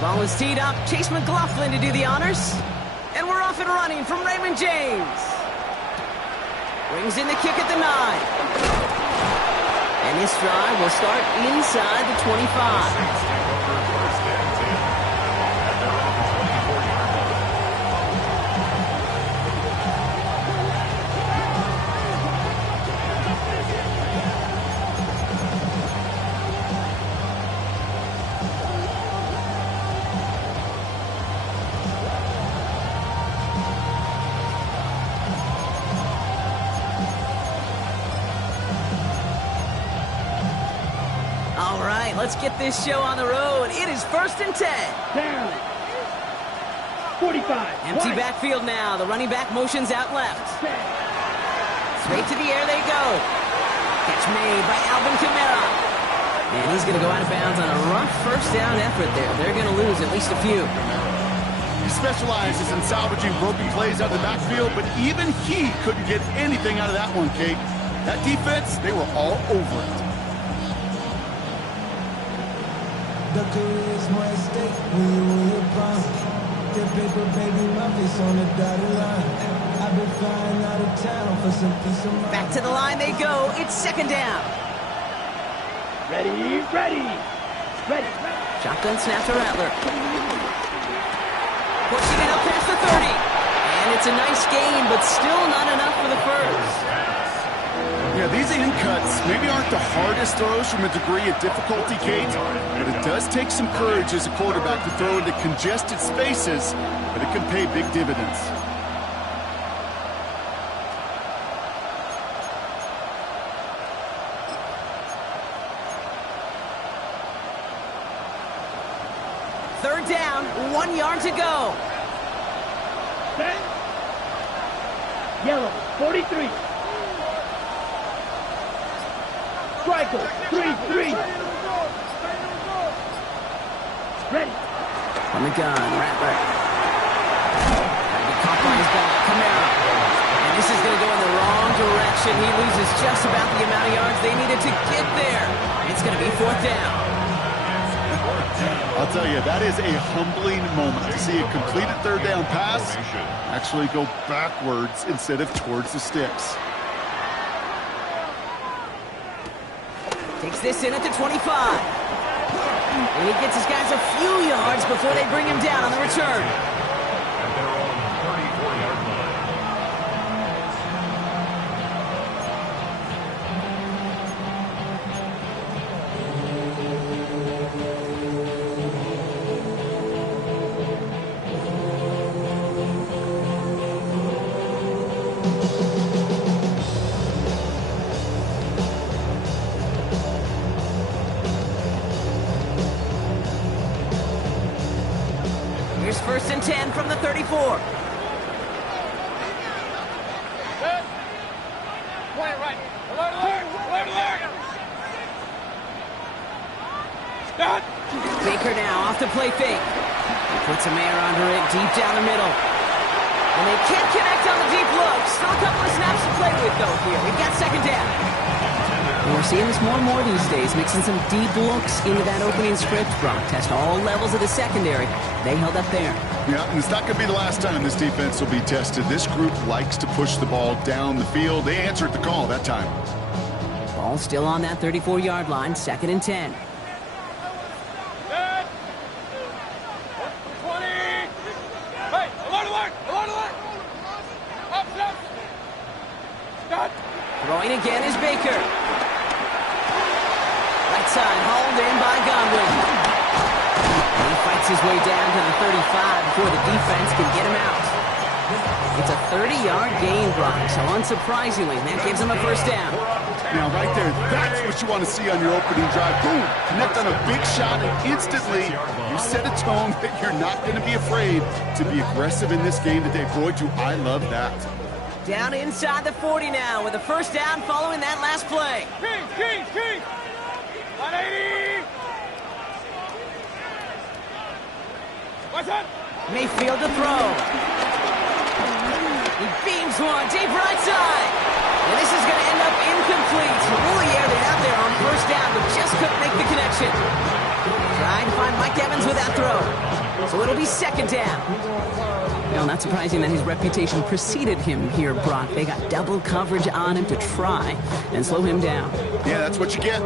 Ball is teed up. Chase McLaughlin to do the honors. And we're off and running from Raymond James. Brings in the kick at the 9. And this drive will start inside the 25. Let's get this show on the road. It is 1st and 10. Down. 45. Empty backfield now. The running back motions out left. Straight to the air they go. Catch made by Alvin Kamara. And he's going to go out of bounds on a rough first down effort there. They're going to lose at least a few. He specializes in salvaging broken plays out of the backfield, but even he couldn't get anything out of that one, Kate. That defense, they were all over it. The career's more at stake when you win your prime. The paper, baby, my face on the dotted line. I've been flying out of town for some peace of mind. Back to the line they go. It's 2nd down. Ready. Shotgun snap to Rattler. Pushing it up past the 30. And it's a nice gain, but still not enough for the first. Yeah, these in cuts maybe aren't the hardest throws from a degree of difficulty, Kate, but it does take some courage as a quarterback to throw into congested spaces, but it can pay big dividends. Third down, 1 yard to go. Set. Yellow, 43. Striker, 3-3. Ready. On the gun, Rattler. Caught by his back, Kamara. And this is going to go in the wrong direction. He loses just about the amount of yards they needed to get there. It's going to be 4th down. I'll tell you, that is a humbling moment to see a completed third down pass actually go backwards instead of towards the sticks. Takes this in at the 25. And he gets his guys a few yards before they bring him down on the return. At their own 34-yard line. Here's 1st and 10 from the 34. Baker now off the play fake. He puts a mare under it deep down the middle. And they can't connect on the deep look. Still a couple of snaps to play with, though, here. We've got 2nd down. And we're seeing this more and more these days, mixing some deep looks into that opening script. Brock test all levels of the secondary. They held up there. Yeah, and it's not going to be the last time this defense will be tested. This group likes to push the ball down the field. They answered the call that time. Ball still on that 34-yard line, 2nd and 10. Throwing again is Baker. Right side, hauled in by Godwin. And he fights his way down to the 35 before the defense can get him out. It's a 30-yard gain, Brock, so unsurprisingly, that gives him a 1st down. Now, right there, that's what you want to see on your opening drive. Boom! Connect on a big shot, and instantly you set a tone that you're not going to be afraid to be aggressive in this game today. Boy, do I love that. Down inside the 40 now with a 1st down following that last play. King! 180! What's up? Mayfield to throw. He beams one deep right side. And this is going to end up incomplete. Really aired it out there on 1st down, but just couldn't make the connection. Tried find Mike Evans with that throw. So it'll be second down. Well, not surprising that his reputation preceded him here, Brock. They got double coverage on him to try and slow him down. Yeah, that's what you get.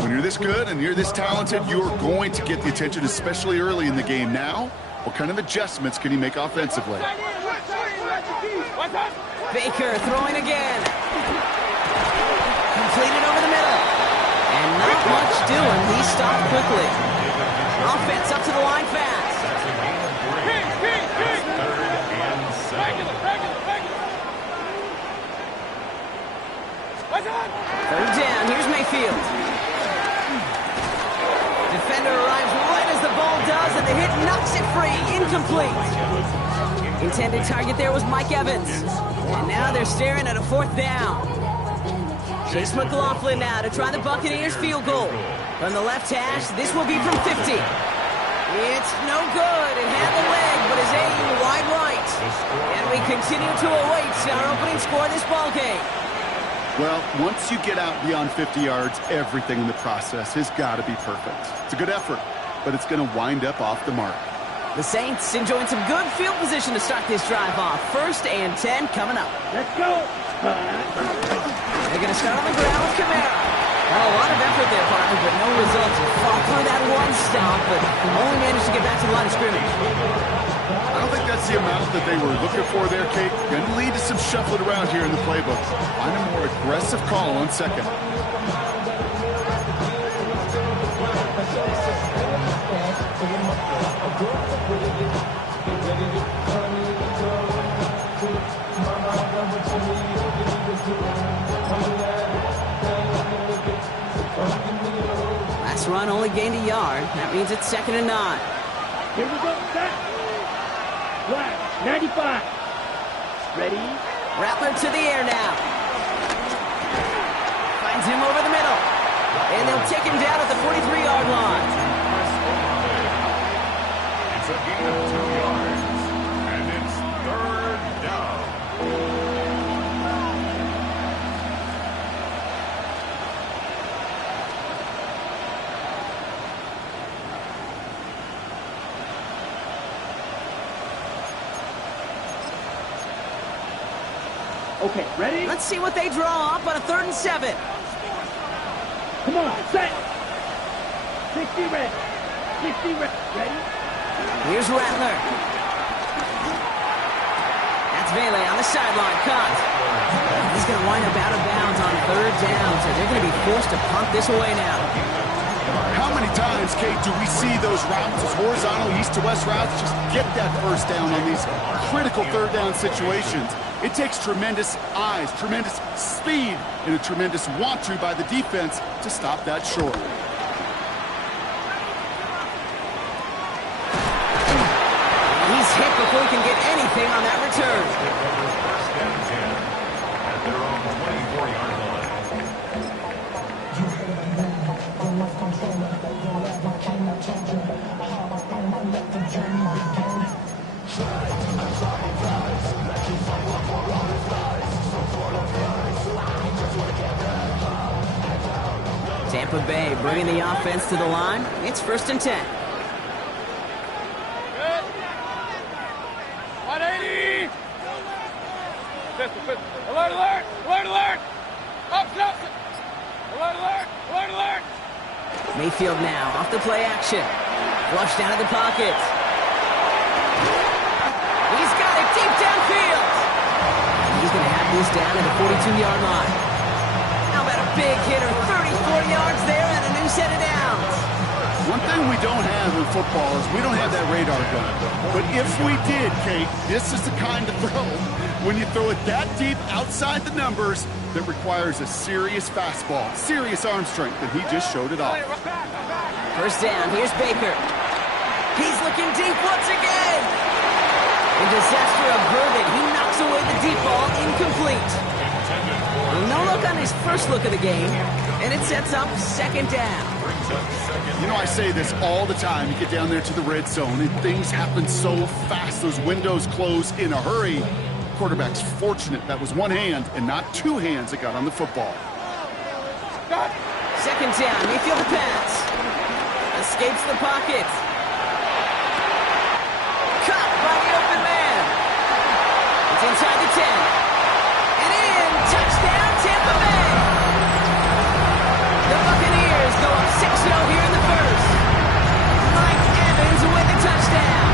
When you're this good and you're this talented, you're going to get the attention, especially early in the game. Now, what kind of adjustments can he make offensively? Baker throwing again. Completed over the middle. And not much doing. He stopped quickly. Offense up to the line fast. Third down. Here's Mayfield. Defender arrives right as the ball does, and the hit knocks it free. Incomplete. Intended target there was Mike Evans. And now they're staring at a fourth down. Chase McLaughlin now to try the Buccaneers field goal. From the left hash, this will be from 50. It's no good. It had the leg, but is aimed wide right. And we continue to await our opening score of this ball game. Well, once you get out beyond 50 yards, everything in the process has got to be perfect. It's a good effort, but it's going to wind up off the mark. The Saints enjoying some good field position to start this drive off. 1st and 10 coming up. Let's go. They're going to start on the ground with Kamara. Well, a lot of effort there, partner, but no results. Fought through that one stop, but only managed to get back to the line of scrimmage. I don't think that's the amount that they were looking for there, Kate. Going to lead to some shuffling around here in the playbook. Find a more aggressive call on second. Last run only gained a yard. That means it's 2nd and 9. Here we go. Set. Black. 95. Ready. Rattler to the air now. Finds him over the middle. And they'll take him down at the 43-yard line. It's a gain of 2 yards. And it's 3rd down. Okay, ready? Let's see what they draw up on a 3rd and 7. Come on, set. 60 red. 60 red. Ready? Here's Rattler. That's Vele on the sideline. Caught. He's going to wind up out of bounds on 3rd down, so they're going to be forced to punt this away now. How many times, Kate, do we see those routes, those horizontal east-to-west routes, just get that first down on these critical 3rd down situations? It takes tremendous eyes, tremendous speed, and a tremendous want-to by the defense to stop that short. He's hit before he can get anything on that return. 1st and 10 at their own 24-yard line. Tampa Bay bringing the offense to the line. It's 1st and 10. 180. Alert, alert, alert, alert. Up, up. Alert, alert, alert, alert. Mayfield now off the play action. Flushed out of the pocket. He's got it deep downfield. He's going to have this down at the 42-yard line. How about a big hitter, 34 yards there and a new set of downs. One thing we don't have in football is we don't have that radar gun. But if we did, Kate, this is the kind of throw, when you throw it that deep outside the numbers, that requires a serious fastball, serious arm strength, and he just showed it off. 1st down, here's Baker. He's looking deep once again. And disaster averted. He knocks away the deep ball, incomplete. No look on his first look of the game, and it sets up 2nd down. You know, I say this all the time. You get down there to the red zone, and things happen so fast. Those windows close in a hurry. Quarterback's fortunate that was one hand and not 2 hands that got on the football. 2nd down, Mayfield the pass. A escapes the pocket. Caught by the open man. It's inside the 10. And in. Touchdown, Tampa Bay. The Buccaneers go up 6-0 here in the first. Mike Evans with a touchdown.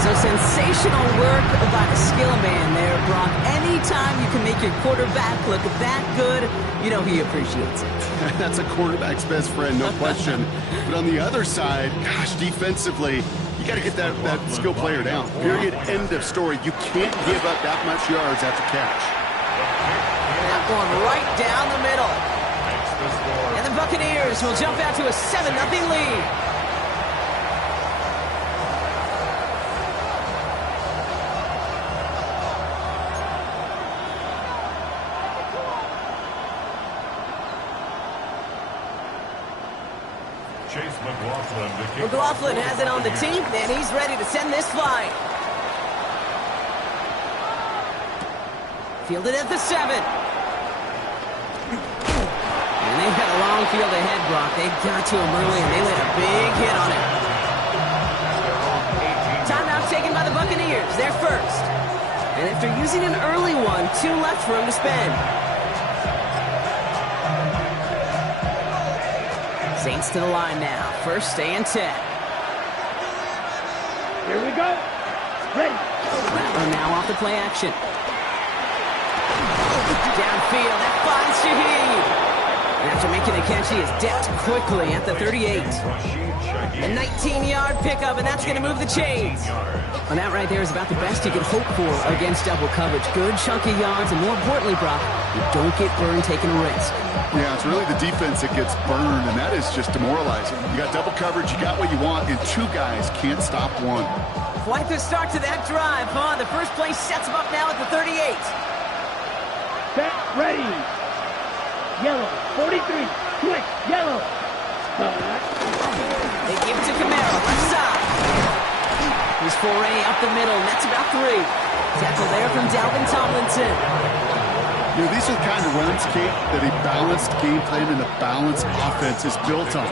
So sensational work by the skill man there, Brock. Anytime you can make your quarterback look that good, you know he appreciates it. That's a quarterback's best friend, no question. But on the other side, gosh, defensively, you got to get that skill player down. Period. End of story. You can't give up that much yards after catch. That one right down the middle. And the Buccaneers will jump out to a 7-0 lead. Chase McLaughlin. McLaughlin has it on the team, and he's ready to send this flying. Fielded at the 7. And they've got a long field ahead, Brock. They got to him early, and they laid a big hit on him. Timeout taken by the Buccaneers. They're first. And after using an early one, 2 left for him to spend. Saints to the line now. First and 10. Here we go. Ready. Rattler now off the play action. Downfield, that finds Shaheed. And after making the catch, he is decked quickly at the 38. A 19-yard pickup, and that's going to move the chains. And that right there is about the best you could hope for against double coverage. Good chunky yards, and more importantly, Brock, you don't get burned taking a risk. Yeah, it's really the defense that gets burned, and that is just demoralizing. You got double coverage, you got what you want, and 2 guys can't stop one. Quite the start to that drive, huh? The first play sets him up now at the 38. Set, ready. Yellow, 43. Quick, yellow. They give it to Kamara, left side. His foray up the middle, that's about 3. Tackle there from Dalvin Tomlinson. You know, these are the kind of runs, Kate, that a balanced game plan and a balanced offense is built on.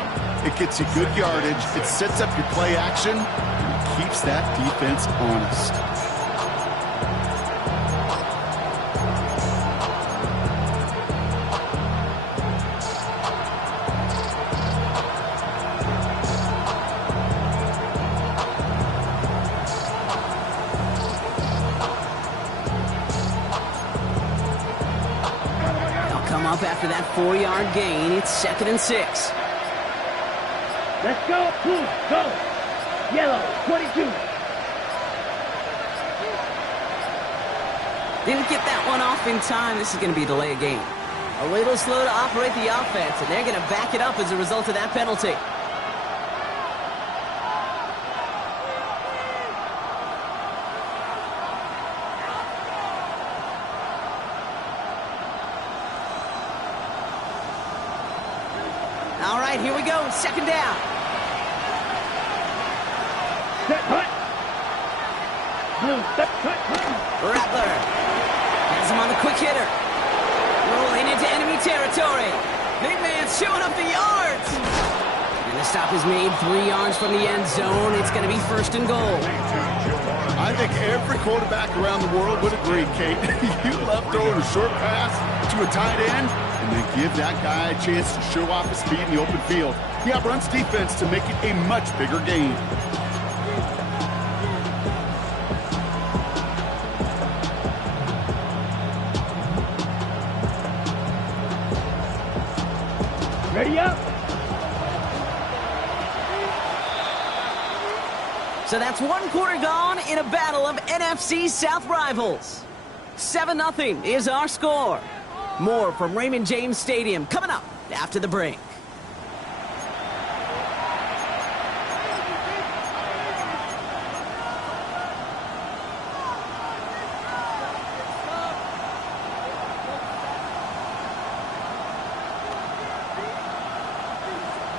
It gets you good yardage, it sets up your play action, and it keeps that defense honest. After that 4-yard gain, it's 2nd and 6. Let's go. Blue, go. Yellow, 22. Didn't get that one off in time. This is going to be a delay of game. A little slow to operate the offense, and they're going to back it up as a result of that penalty. All right, here we go. 2nd down. Set, hut. Blue, set, hut. Rattler has him on the quick hitter. Rolling into enemy territory. Big man's showing up the yards. And the stop is made 3 yards from the end zone. It's going to be 1st and goal. I think every quarterback around the world would agree, Kate. You love throwing a short pass to a tight end, and then give that guy a chance to show off his speed in the open field. He outruns defense to make it a much bigger game. Ready up. So that's 1 quarter gone in a battle of NFC South rivals. 7-0 is our score. More from Raymond James Stadium coming up after the break.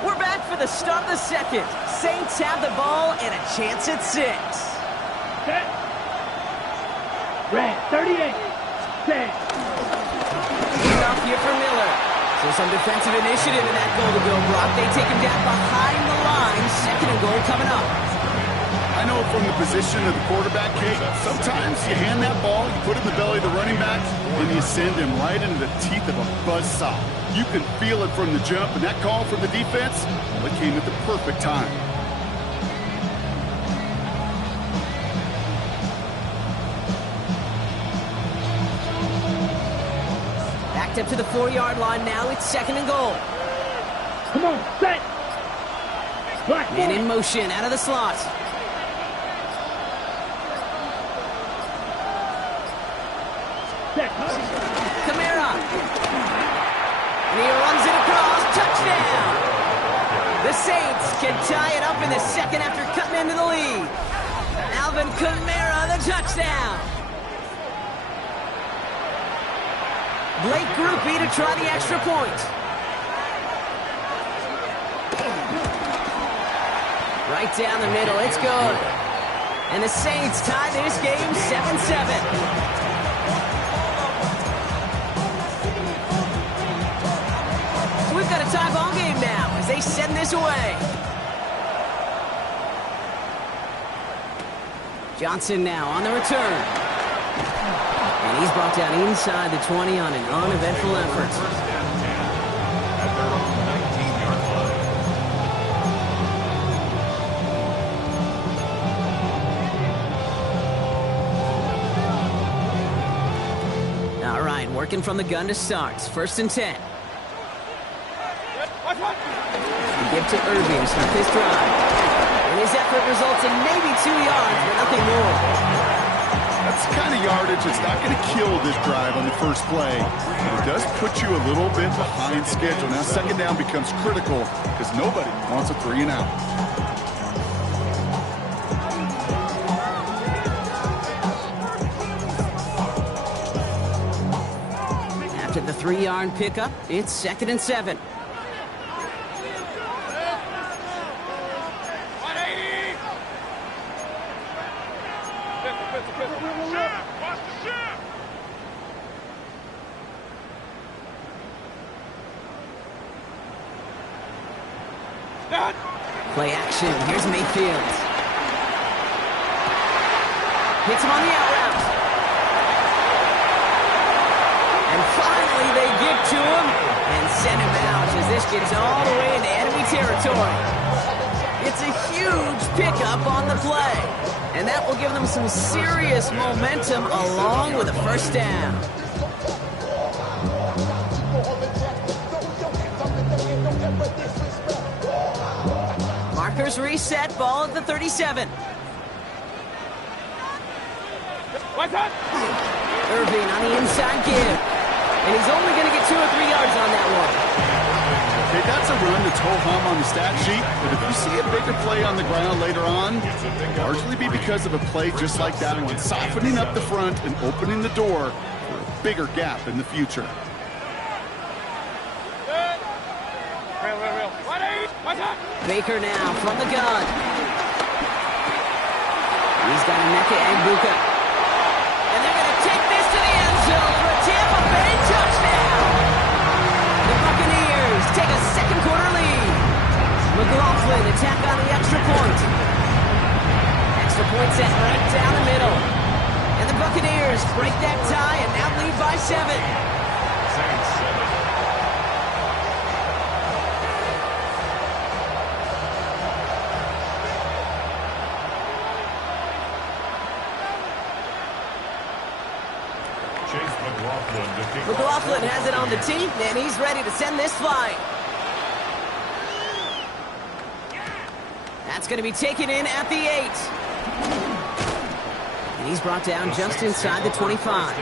We're back for the start of the 2nd. Saints have the ball and a chance at 6. Set. Red, 38. Set. Off here for Miller. So some defensive initiative in that goal to go, Brock. They take him down behind the line. Second and goal coming up. I know from the position of the quarterback, Kate, sometimes you hand that ball, you put it in the belly of the running back, and you send him right into the teeth of a buzzsaw. You can feel it from the jump, and that call from the defense, well, it came at the perfect time. Backed up to the 4-yard line now. It's second and goal. Come on, set. Man in motion out of the slot. Kamara. And he runs it across. Touchdown. The Saints can tie it up in the second after cutting into the lead. Alvin Kamara, the touchdown. Blake Grupe to try the extra point. Right down the middle. It's good. And the Saints tie this game 7-7. We've got a tie ball game now as they send this away. Johnson now on the return. And he's brought down inside the 20 on an uneventful effort. First down 10 at their own 19-yard line. All right, working from the gun to start. First and 10. Give to Irving to start this drive. And his effort results in maybe 2 yards, but nothing more. That's the kind of yardage that's not going to kill this drive on the first play. But it does put you a little bit behind schedule. Now second down becomes critical because nobody wants a 3 and out. After the 3-yard pickup, it's second and 7. Play action. Here's Mayfield. Hits him on the out route. And finally they get to him and send him out as this gets all the way into enemy territory. It's a huge pickup on the play. And that will give them some serious momentum along with a first down. Markers reset, ball at the 37. Irving on the inside give. And he's only going to get 2 or 3 yards on that one. Okay, that's a run that's ho-hum on the stat sheet, but if you see a bigger play on the ground later on, it'll largely be because of a play just like that one, softening up the front and opening the door for a bigger gap in the future. Baker now from the gun. He's got Emeka Egbuka. And they're going to take this to the end zone for a Tampa Bay touchdown. The Buccaneers take a second quarter lead. McLaughlin attack on the extra point. Extra point set right down the middle. And the Buccaneers break that tie and now lead by 7. Saints 7. McLaughlin has it on the tee, and he's ready to send this flying. That's going to be taken in at the 8. And he's brought down just inside the 25.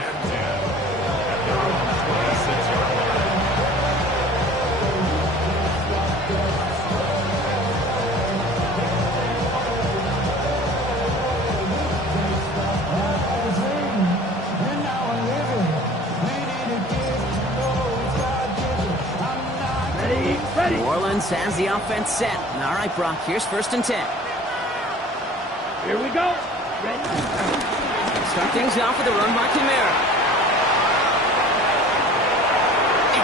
New Orleans has the offense set. All right, Brock, here's first and 10. Here we go. Start things off with a run by Kamara.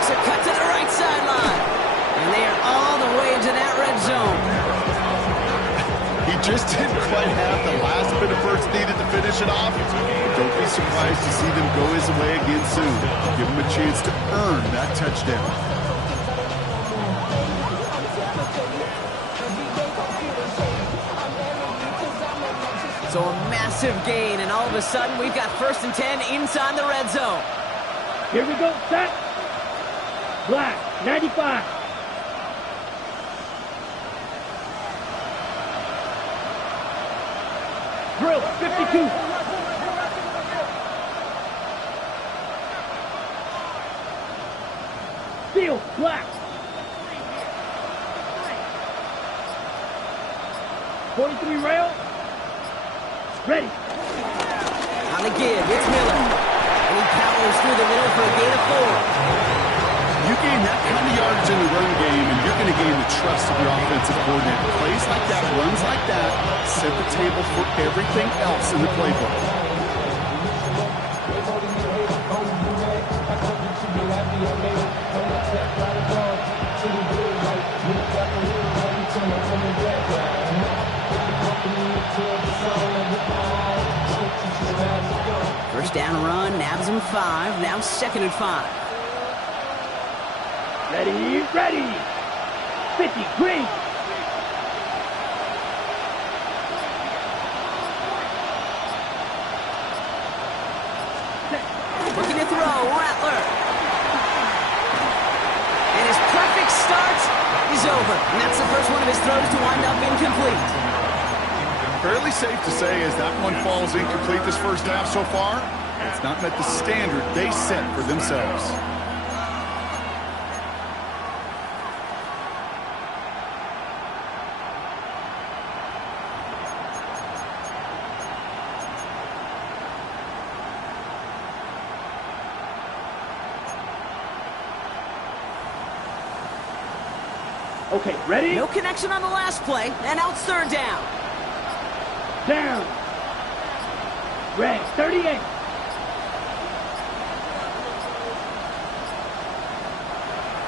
makes a cut to the right sideline. And they are all the way into that red zone. He just didn't quite have the last bit of burst needed to finish it off. Don't be surprised to see them go his way again soon. Give him a chance to earn that touchdown. So a massive gain, and all of a sudden we've got 1st and 10 inside the red zone. Here we go, set. Black, 95. Drill, 52. Field, black. 43 rail. Ready. On the give, it's Miller. And he powers through the middle for a gain of 4. You gain that kind of yardage in the run game, and you're going to gain the trust of your offensive coordinator. Plays like that, runs like that, set the table for everything else in the playbook. First down run, nabs him 5, now 2nd and 5. Ready, ready. 50, green. Looking to throw, Rattler. And his perfect start is over. And that's the first one of his throws to wind up incomplete. Fairly safe to say as that one falls incomplete this first half so far, it's not met the standard they set for themselves. Okay, ready? No connection on the last play, and now it's 3rd down. Down. Red, 38.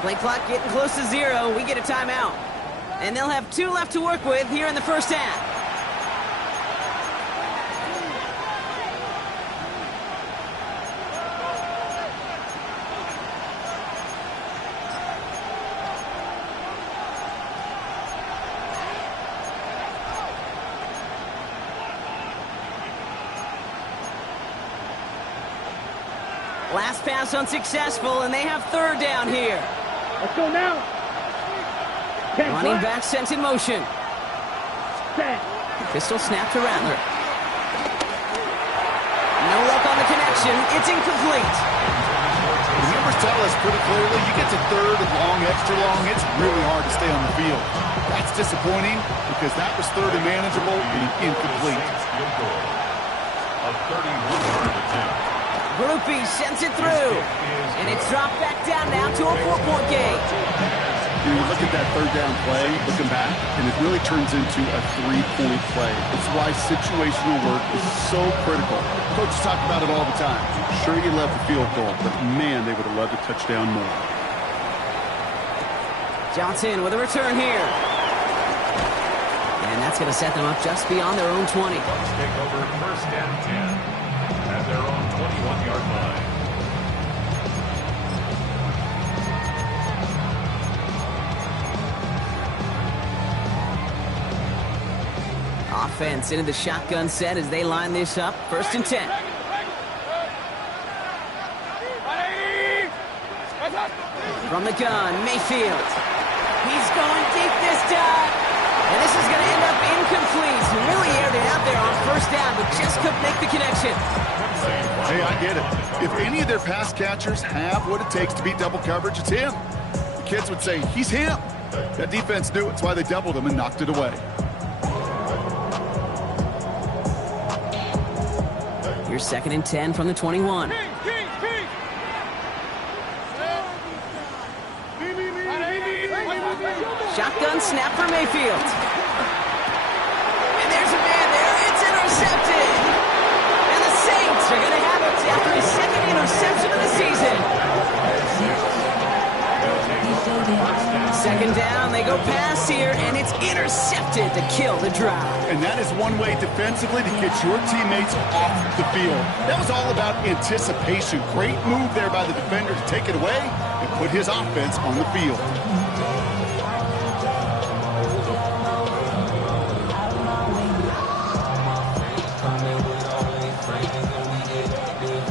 Play clock getting close to 0. We get a timeout. And they'll have 2 left to work with here in the first half. Last pass unsuccessful, and they have 3rd down here. Let's go now. Running back sent in motion. Set. Pistol snap to Rattler. No luck on the connection. It's incomplete. The numbers tell us pretty clearly, you get to 3rd and long, extra long, it's really hard to stay on the field. That's disappointing because that was 3rd and manageable and incomplete. A 31-yard attempt. Grupe sends it through. And it's dropped back down now to a 4-point game. You look at that 3rd down play, looking back, and it really turns into a 3-point play. That's why situational work is so critical. Coaches talk about it all the time. Sure, you love the field goal, but man, they would have loved a touchdown more. Johnson with a return here. And that's going to set them up just beyond their own 20. Bucks take over 1st and 10 at their own 21-yard line. Offense into the shotgun set as they line this up. 1st and 10. From the gun, Mayfield. He's going deep this time. And this is going to end up incomplete. He really aired it out there on 1st down, but just couldn't make the connection. Hey, I get it. If any of their pass catchers have what it takes to beat double coverage, it's him. The kids would say, he's him. That defense knew it. It's why they doubled him and knocked it away. Here's 2nd and 10 from the 21. Shotgun snap for Mayfield. And there's a man there. It's intercepted. And the Saints are going to have it after his 2nd interception of the season. Second down, they go pass here, and it's intercepted to kill the drive. And that is one way defensively to get your teammates off the field. That was all about anticipation. Great move there by the defender to take it away and put his offense on the field.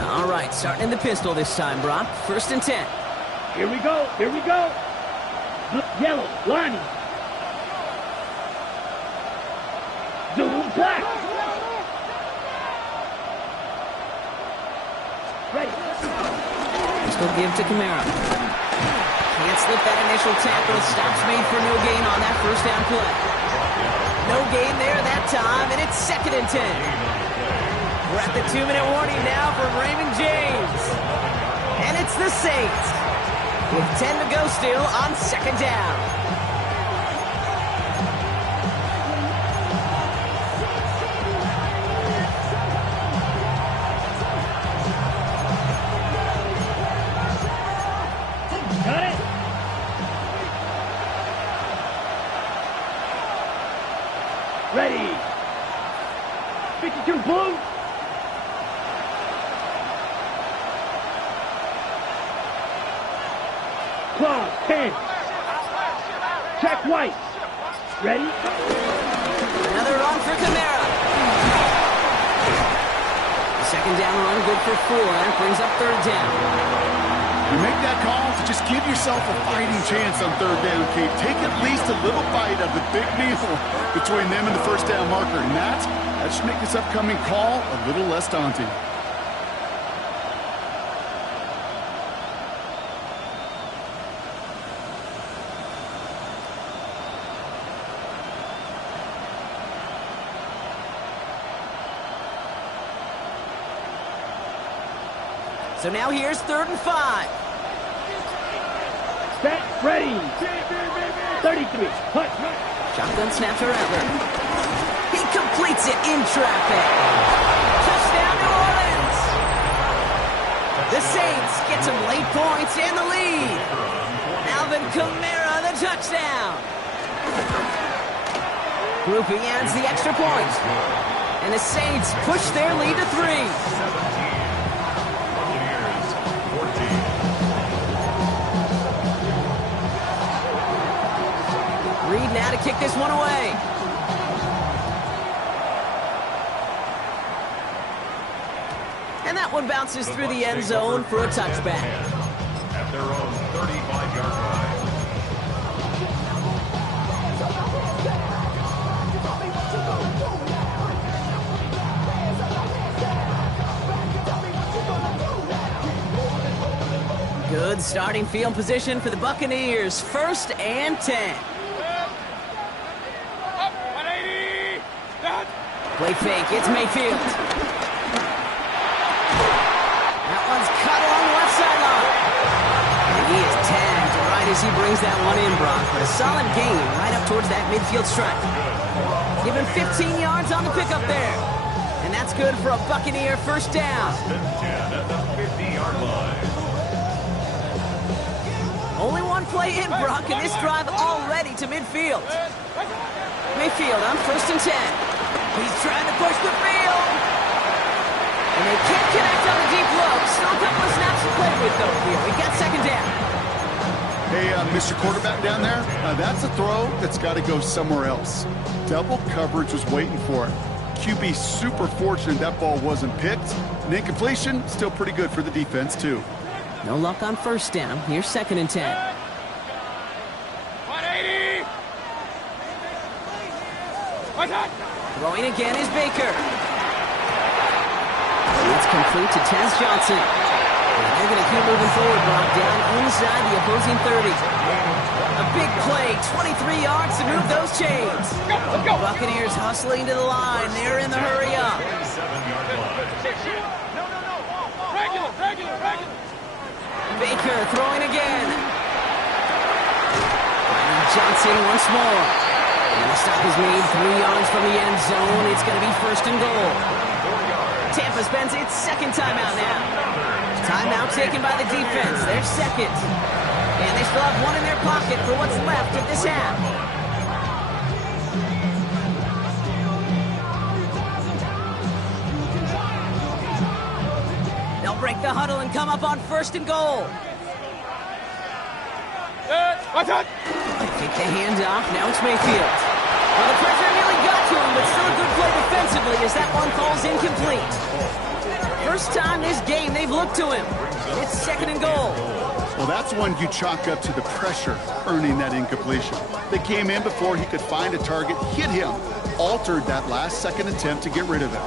All right, starting in the pistol this time, Brock. 1st and 10. Here we go. Here we go. Yellow, Lonnie. Zoom, black. Ready. Pistol give to Kamara. Can't slip that initial tackle. Stops made for no gain on that 1st down play. No gain there that time, and it's 2nd and 10. We're at the 2-minute warning now from Raymond James. And it's the Saints with 10 to go still on 2nd down. Got it. Ready. 52 blue. Claw, 10. Check white. Ready? Another run for Kamara. Second down run, good for 4. That brings up 3rd down. You make that call to just give yourself a fighting chance on 3rd down, Kate. Take at least a little bite of the big meal between them and the 1st down marker. And that should make this upcoming call a little less daunting. So now here's 3rd and 5. Set, ready. 33. Punt. Shotgun snaps are Rattler. He completes it in traffic. Touchdown, New Orleans. The Saints get some late points in the lead. Alvin Kamara, the touchdown. Groupie adds the extra point. And the Saints push their lead to 3. Reed now to kick this one away. And that one bounces through the end zone for a touchback. At their own 35-yard line. Good starting field position for the Buccaneers. 1st and 10. Play fake, it's Mayfield. That one's cut along the left sideline. And he is tagged right as he brings that one in, Brock. But a solid gain right up towards that midfield stripe. Give him 15 yards on the pickup there. And that's good for a Buccaneer 1st down. 10 at the 50-yard line. Only one play in, Brock, and this drive already to midfield. Mayfield on 1st and 10. He's trying to push the field. And they can't connect on the deep look. Still a couple of snaps to play with, though, here. We got 2nd down. Hey, Mr. Quarterback down there, that's a throw that's got to go somewhere else. Double coverage was waiting for it. QB super fortunate that ball wasn't picked. And incompletion, still pretty good for the defense, too. No luck on 1st down. Here's 2nd and 10. 180. Throwing again is Baker. It's complete to Tez Johnson. And they're going to keep moving forward, Brock, down inside the opposing 30. A big play, 23 yards to move those chains. Let's go. Buccaneers hustling to the line. They're in the hurry up. 7-yard line. Regular. Baker throwing again. Finding Johnson once more. And the stop is made 3 yards from the end zone. It's going to be 1st and goal. Tampa spends its 2nd timeout now. Timeout taken by the defense. Their 2nd. And they still have one in their pocket for what's left of this half. They'll break the huddle and come up on 1st and goal. Watch out! Take the hand off. Now it's Mayfield. Well, the pressure nearly got to him, but still a good play defensively as that one falls incomplete. First time this game they've looked to him. It's 2nd and goal. Well, that's one you chalk up to the pressure earning that incompletion. They came in before he could find a target, hit him, altered that last-second attempt to get rid of it.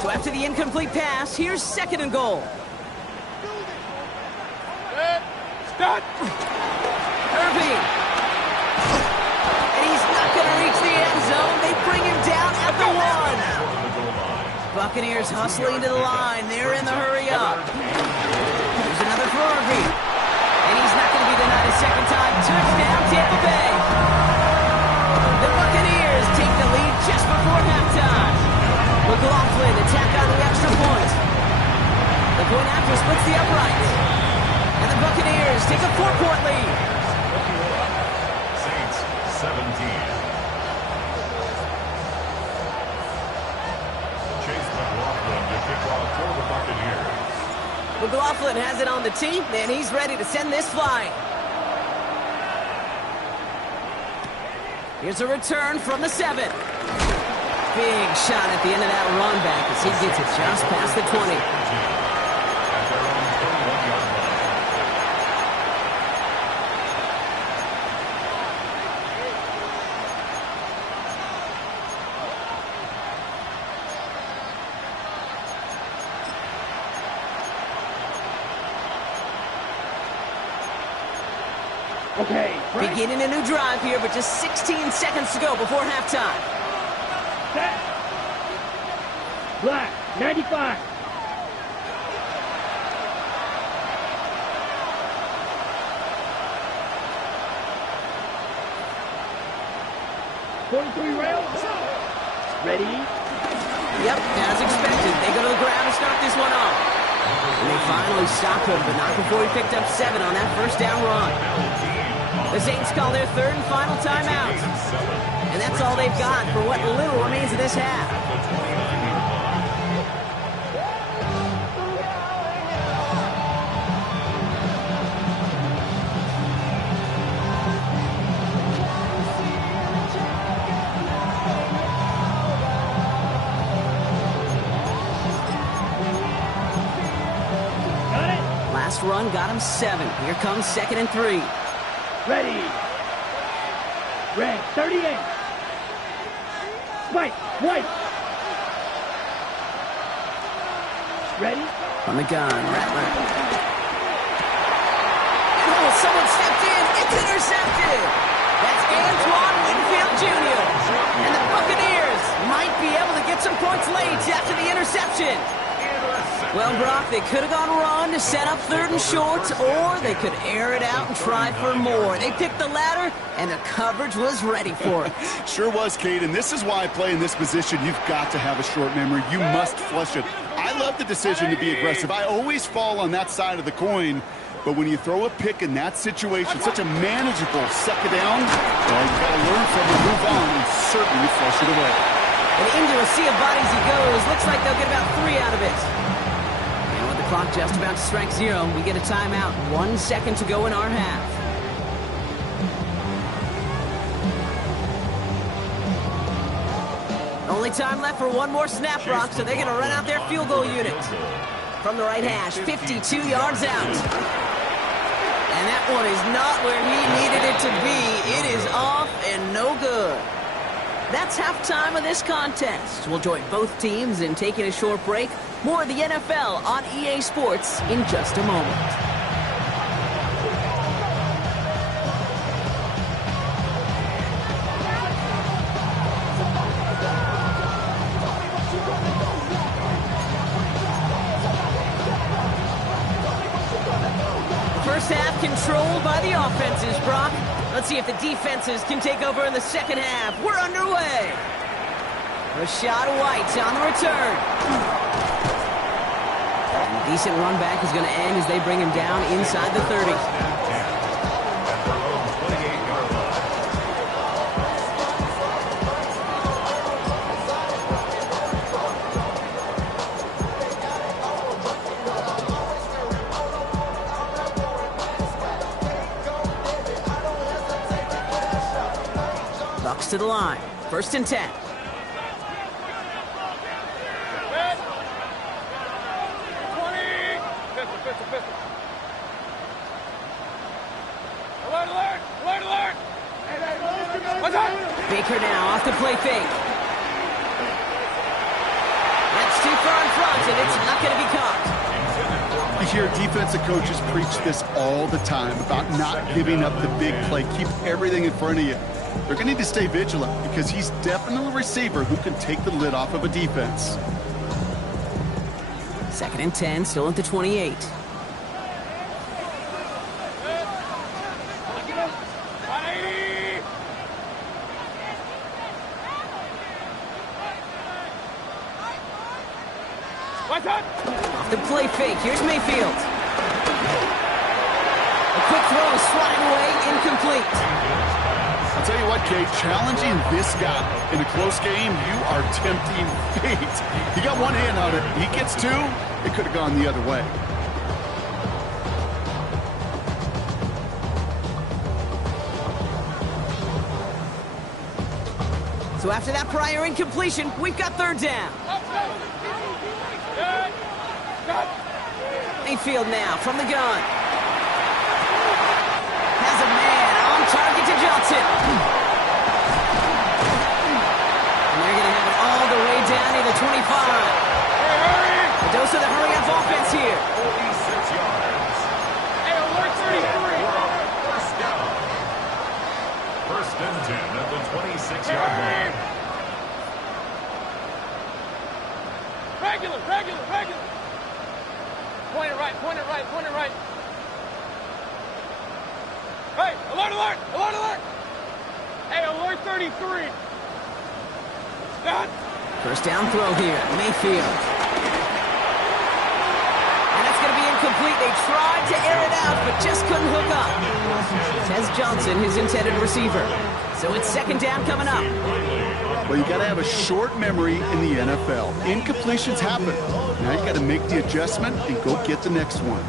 So after the incomplete pass, here's 2nd and goal. Stop! Irving. And he's not going to reach the end zone. They bring him down at the 1. Buccaneers hustling to the line. They're in the hurry up. There's another for Irving. And he's not going to be denied a second time. Touchdown, Tampa Bay. The Buccaneers take the lead just before halftime. McLaughlin attack on the extra point. The point after splits the uprights. And the Buccaneers take a 4-point lead. Saints 17. Chase McLaughlin to kick off for the Buccaneers. McLaughlin has it on the tee, and he's ready to send this flying. Here's a return from the 7. Big shot at the end of that run back as he gets it just past the 20. Okay, beginning a new drive here, but just 16 seconds to go before halftime. set. Black, 95. Rails. Ready? Yep, as expected. They go to the ground to start this one off. And they finally stop him, but not before he picked up 7 on that first down run. The Saints call their 3rd and final timeout. And that's all they've got for what little remains of this half. Last run got him 7. Here comes 2nd and 3. Ready. Red, 38. Spike, white. Ready? On the gun, Rattler. Oh, someone stepped in. It's intercepted. That's Antoine Winfield Jr. And the Buccaneers might be able to get some points late after the interception. Well, Brock, they could have gone run to set up 3rd and short, or they could air it out and try for more. They picked the latter, and the coverage was ready for it. Sure was, Cade, and this is why I play in this position. You've got to have a short memory. You must flush it. I love the decision to be aggressive. I always fall on that side of the coin, but when you throw a pick in that situation, such a manageable second down, well, you've got to learn from it, move on, and certainly flush it away. And into a sea of bodies he goes. Looks like they'll get about 3 out of it. Clock just about to strike 0. We get a timeout. 1 second to go in our half. Only time left for one more snap, Brock, so they're going to run out their field goal unit. From the right hash, 52 yards out. And that one is not where he needed it to be. It is off and no good. That's halftime of this contest. We'll join both teams in taking a short break. More of the NFL on EA Sports in just a moment. The first half controlled by the offenses, Brock. Let's see if the defenses can take over in the second half. We're underway. Rashad White on the return. And a decent run back is going to end as they bring him down inside the 30. At their own 28-yard line. Bucks to the line. 1st and 10. Baker now off the play fake. That's too far in front, and it's not going to be caught. You hear defensive coaches preach this all the time about not giving up the big play. Keep everything in front of you. They're going to need to stay vigilant because he's definitely a receiver who can take the lid off of a defense. 2nd and 10, still at the 28. Off the play fake, here's Mayfield. A quick throw is swatted away, incomplete. I'll tell you what, Kate, challenging this guy in a close game, you are tempting fate. He got one hand on it. He gets two, it could have gone the other way. So after that prior incompletion, we've got 3rd down. Mayfield now from the gun. Has a man on target to Johnson. And they're going to have it all the way down to the 25. A dose of the hurry-up offense here. 46 yards. Hey, alert 33. First down. 1st and 10 at the 26-yard line. Regular. Point it right. Hey, alert. Hey, alert 33. Done. 1st down throw here, Mayfield. And that's going to be incomplete. They tried to air it out, but just couldn't hook up. Tez Johnson, his intended receiver. So it's 2nd down coming up. Well, you got to have a short memory in the NFL. Incompletions happen. Now you got to make the adjustment and go get the next one.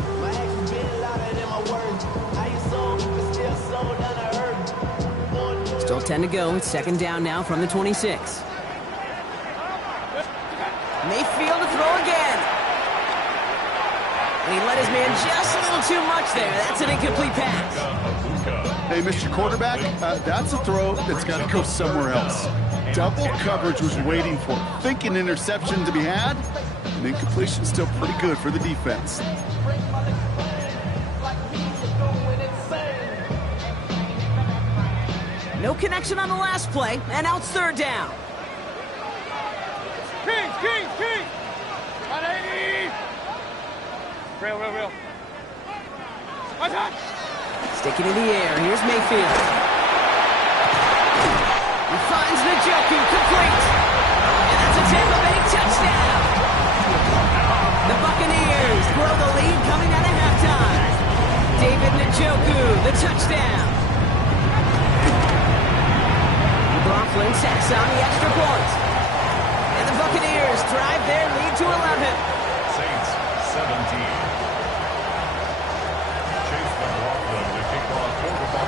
Still 10 to go. It's 2nd down now from the 26. Mayfield to throw again. And he let his man just a little too much there. That's an incomplete pass. Hey, Mr. Quarterback, that's a throw that's got to go somewhere else. Double coverage was waiting for it. Thinking interception to be had, and incompletion still pretty good for the defense. No connection on the last play, and now it's 3rd down. King. 180. Real. What's that? Sticking in the air, here's Mayfield. He finds Njoku, complete. And that's a Tampa Bay touchdown. The Buccaneers grow the lead coming out of halftime. David Njoku, the touchdown. McLaughlin sacks on the extra point. And the Buccaneers drive their lead to 11. Saints 17.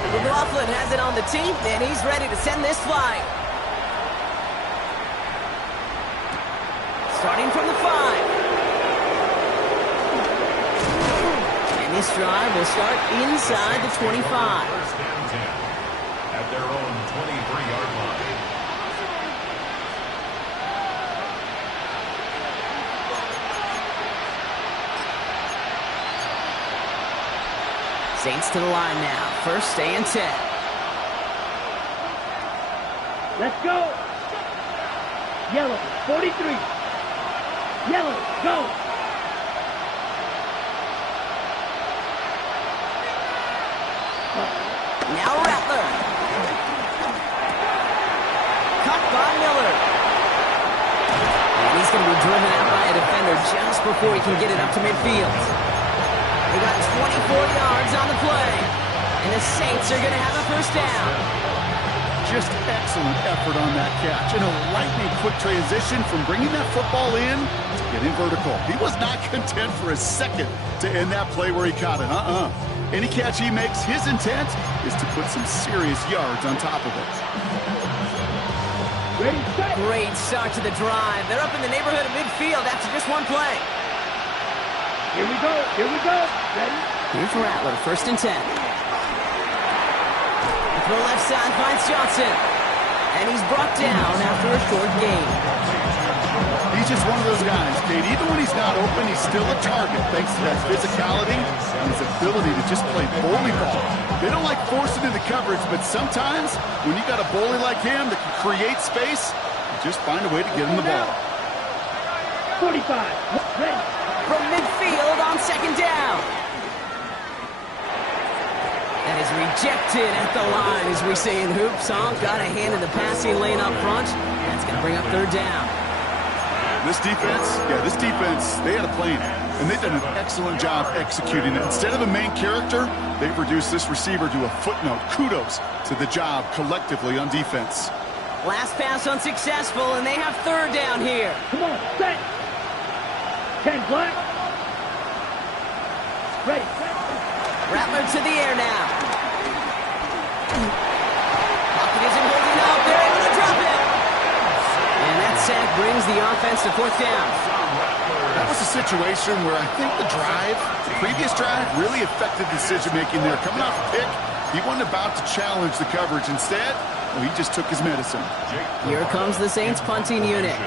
McLaughlin has it on the tee, and he's ready to send this flying. Starting from the 5. And this drive will start inside the 25. 1st and 10 at their own 23-yard line. Saints to the line now. 1st and 10. Let's go. Yellow, 43. Yellow, go. Now Rattler. Cut by Miller. And he's going to be driven out by a defender just before he can get it up to midfield. They got 24 yards on the play, and the Saints are going to have a first down. Just excellent effort on that catch, and a lightning quick transition from bringing that football in to getting vertical. He was not content for a second to end that play where he caught it. Any catch he makes, his intent is to put some serious yards on top of it. Ready, set. Great start to the drive. They're up in the neighborhood of midfield after just one play. Here we go. Here we go. Ready? Here's Rattler, 1st and 10. The left side finds Johnson. And he's brought down after a short gain. He's just one of those guys, Kate. Even when he's not open, he's still a target thanks to that physicality and his ability to just play bully ball. They don't like forcing into coverage, but sometimes when you got a bully like him that can create space, you just find a way to get him the ball. 45. Ready. From midfield on 2nd down. That is rejected at the line, as we say in hoops. Got a hand in the passing lane up front. That's going to bring up 3rd down. This defense, they had a plan, and they've done an excellent job executing it. Instead of a main character, they've reduced this receiver to a footnote. Kudos to the job collectively on defense. Last pass unsuccessful, and they have 3rd down here. Come on, set. 10 black. Ready. Rattler to the air now. Pocket isn't holding up. They're able to drop it. And that sack brings the offense to 4th down. That was a situation where I think the previous drive, really affected decision-making there. Coming off a pick, he wasn't about to challenge the coverage. Instead, he just took his medicine. Here comes the Saints punting unit.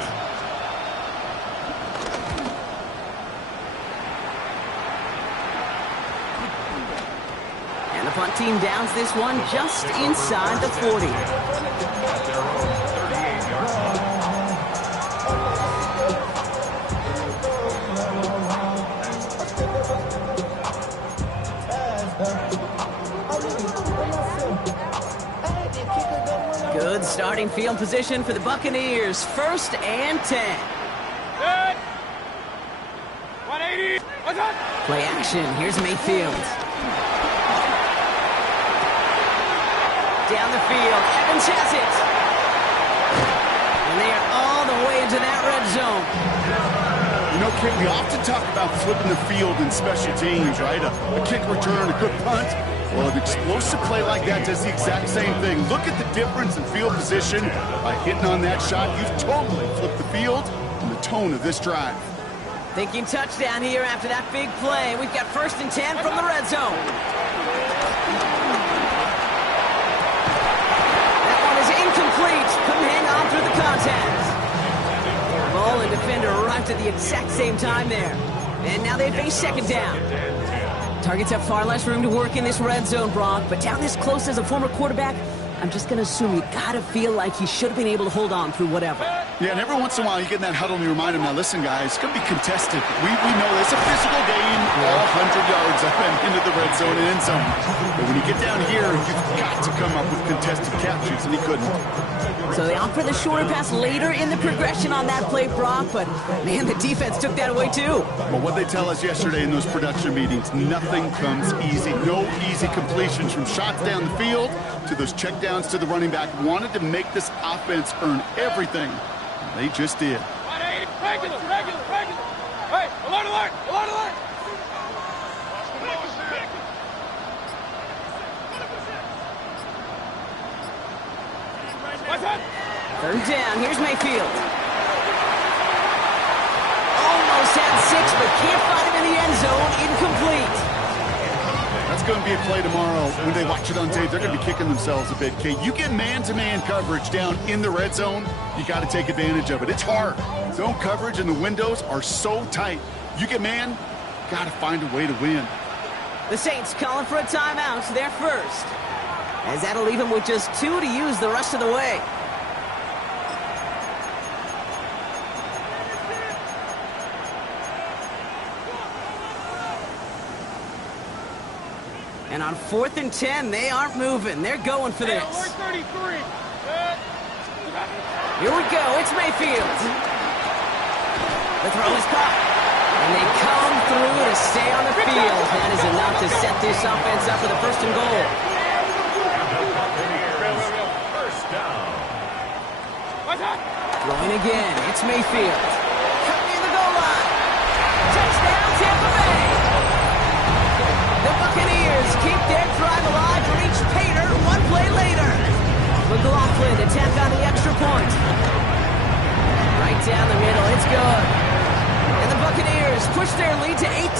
And the punt team downs this one just inside the 40. Good starting field position for the Buccaneers. 1st and 10. Good. 180. What's up? Play action. Here's Mayfield. Down the field. Evans has it. And they are all the way into that red zone. You know, Kate, we often talk about flipping the field in special teams, right? A kick return, a good punt. Well, an explosive play like that does the exact same thing. Look at the difference in field position. By hitting on that shot, you've totally flipped the field and the tone of this drive. Thinking touchdown here after that big play. We've got 1st and 10 from the red zone. That one is incomplete. Couldn't hang on through the contact. Ball and defender arrived at the exact same time there. And now they face 2nd down. Targets have far less room to work in this red zone, Brock, but down this close as a former quarterback, I'm just going to assume you got to feel like he should have been able to hold on through whatever. Yeah, and every once in a while you get in that huddle and you remind him, now listen, guys, it's going to be contested. We know it's a physical game, all 100 yards up and into the red zone and end zone. But when you get down here, you've got to come up with contested captures, and he couldn't. So they opt for the shorter pass later in the progression on that play, Brock, but man, the defense took that away too. Well, what they tell us yesterday in those production meetings, nothing comes easy. No easy completions from shots down the field to those checkdowns to the running back. Wanted to make this offense earn everything. They just did. 180. Regular. Hey, alert. What's up? 3rd down. Here's Mayfield. Almost had 6, but can't find him in the end zone. Incomplete. That's going to be a play tomorrow. When they watch it on tape, they're going to be kicking themselves a bit, Kate. You get man-to-man coverage down in the red zone, you got to take advantage of it. It's hard. Zone coverage and the windows are so tight. You get man, got to find a way to win. The Saints calling for a timeout. They're first. As that'll leave him with just 2 to use the rest of the way. And on 4th and 10, they aren't moving. They're going for this. We're 33. Here we go. It's Mayfield. The throw is caught. And they come through to stay on the field. That is enough to set this offense up for the first and goal. First down. Throwing again. It's Mayfield. Coming near the goal line. Touchdown, Tampa Bay. The Buccaneers keep their drive alive for each Pater one play later. McLaughlin attack on the extra point. Right down the middle. It's good. And the Buccaneers push their lead to 18.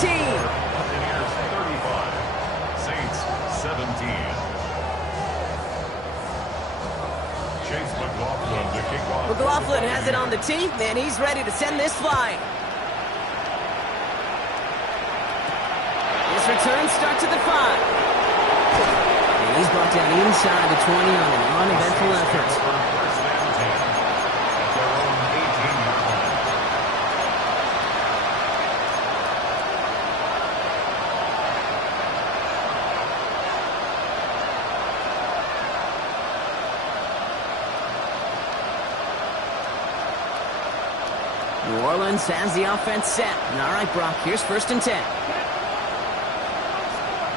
Buccaneers 35. Saints 17. Chase McLaughlin to kick off. McLaughlin has it on the tee, and he's ready to send this flying. This return starts at the 5. And he's brought down inside the 20 on an uneventful effort. First and 10 at their own 18-yard line. New Orleans has the offense set. And all right, Brock, here's first and 10.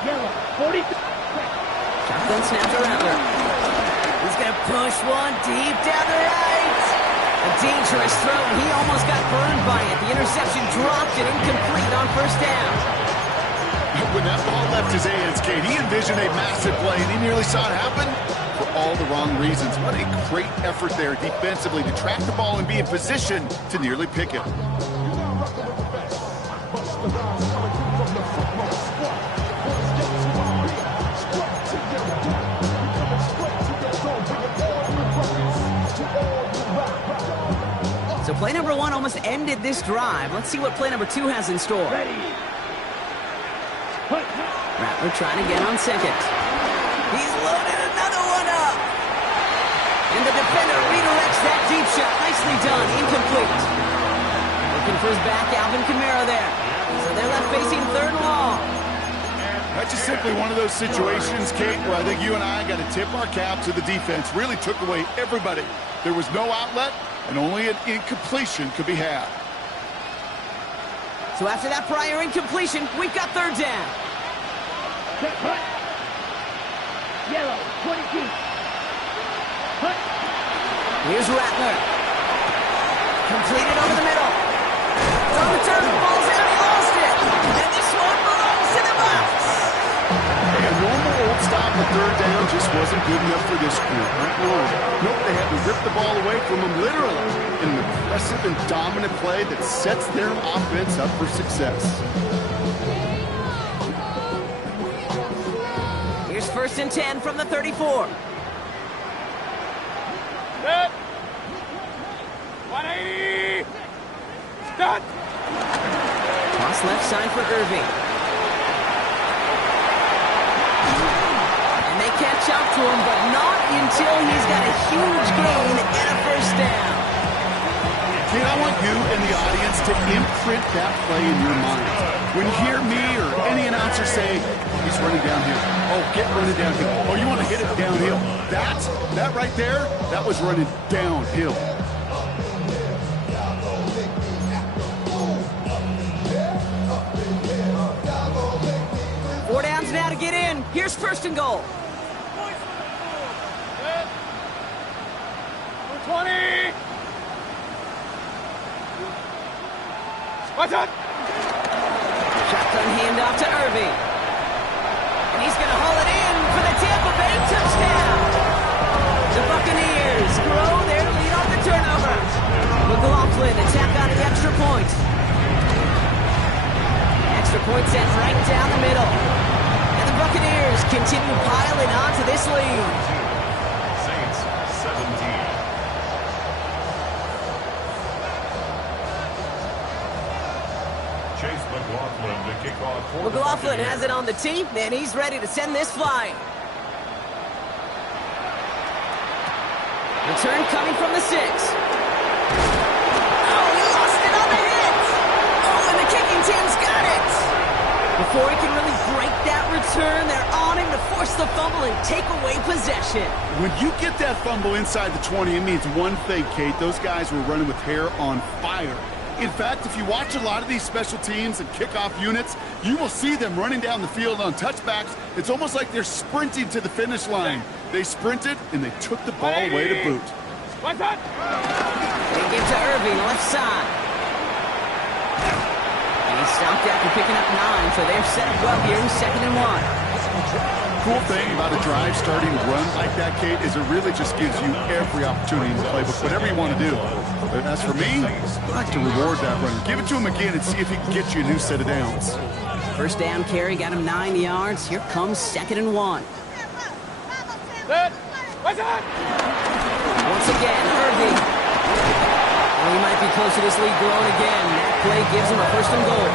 Yellow, 40. Shotgun snap to Rattler. He's going to push one deep down the right. A dangerous throw, and he almost got burned by it. The interception dropped it incomplete on first down. When that ball left his hands, Kate, he envisioned a massive play, and he nearly saw it happen for all the wrong reasons. What a great effort there defensively to track the ball and be in position to nearly pick it. So play number 1 almost ended this drive. Let's see what play number 2 has in store. Rattler trying to get on second. He's loaded another one up. And the defender redirects that deep shot. Nicely done. Incomplete. Looking for his back, Alvin Kamara there. So they're left facing third and long. That's just simply one of those situations, Kate, where I think you and I got to tip our cap to the defense. Really took away everybody. There was no outlet, and only an incompletion could be had. So after that prior incompletion, we've got third down. Yellow, 22. Here's Rattler. Completed over the middle. On the turn, ball's out, he lost it. And this one belongs to the Bucs. A normal old stop at third down just wasn't good enough for this crew. Nope, they had to rip the ball away from them literally in an impressive and dominant play that sets their offense up for success. Here's first and 10 from the 34. Set. 180. Start. Cross left side for Irving. And they catch up to him, but not until he's got a huge gain and a first down. Kid, I want you and the audience to imprint that play in your mind. When you hear me or any announcer say, he's running downhill. Oh, get running downhill. Oh, you want to hit it downhill. That right there, that was running downhill. Four downs now to get in. Here's first and goal. 20. What's up? Shotgun handoff to Irving. And he's going to haul it in for the Tampa Bay touchdown. The Buccaneers grow their lead on the turnover. McLaughlin attack on the extra point. Extra point sent right down the middle. And the Buccaneers continue piling on to this lead. Saints 17. Chase McLaughlin to kick off for McLaughlin the has it on the tee, and he's ready to send this flying. Return coming from the 6. Oh, he lost it on the hit. Oh, and the kicking team's got it. Before he can really break that return, they're on him to force the fumble and take away possession. When you get that fumble inside the 20, it means one thing, Kate. Those guys were running with hair on fire. In fact, if you watch a lot of these special teams and kickoff units, you will see them running down the field on touchbacks. It's almost like they're sprinting to the finish line. They sprinted, and they took the ball away to boot. What's that? They give to Irving, left side. And he stopped after picking up 9, so they're set up well here in 2nd and 1. Cool thing about a drive starting run like that, Kate, is it really just gives you every opportunity in the playbook, whatever you want to do. But as for me, I like to reward that runner. Give it to him again and see if he can get you a new set of downs. First down carry got him 9 yards. Here comes 2nd and 1. Good. What's that? Once again, Irving. Well, he might be close to this lead growing again. That play gives him a 1st and goal.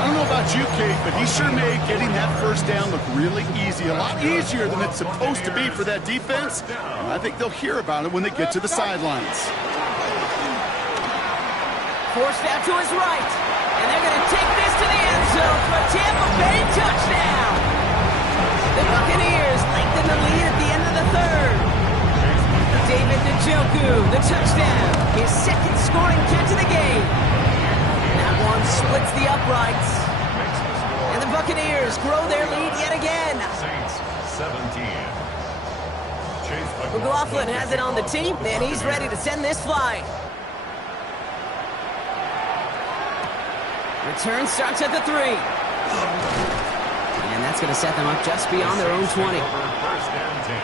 I don't know about you, Kate, but he sure made getting that first down look really easy. A lot easier than it's supposed to be for that defense. And I think they'll hear about it when they get to the sidelines. Forced out to his right. And they're going to take this to the end zone for a Tampa Bay touchdown. The Buccaneers lengthen the lead at the end of the 3rd. David Njoku, the touchdown. His 2nd scoring catch of the game. That one splits the uprights. And the Buccaneers grow their lead yet again. Saints 17. Chase McLaughlin has it on the tee, and he's ready to send this flying. Return starts at the 3. And that's going to set them up just beyond their own 20. First and 10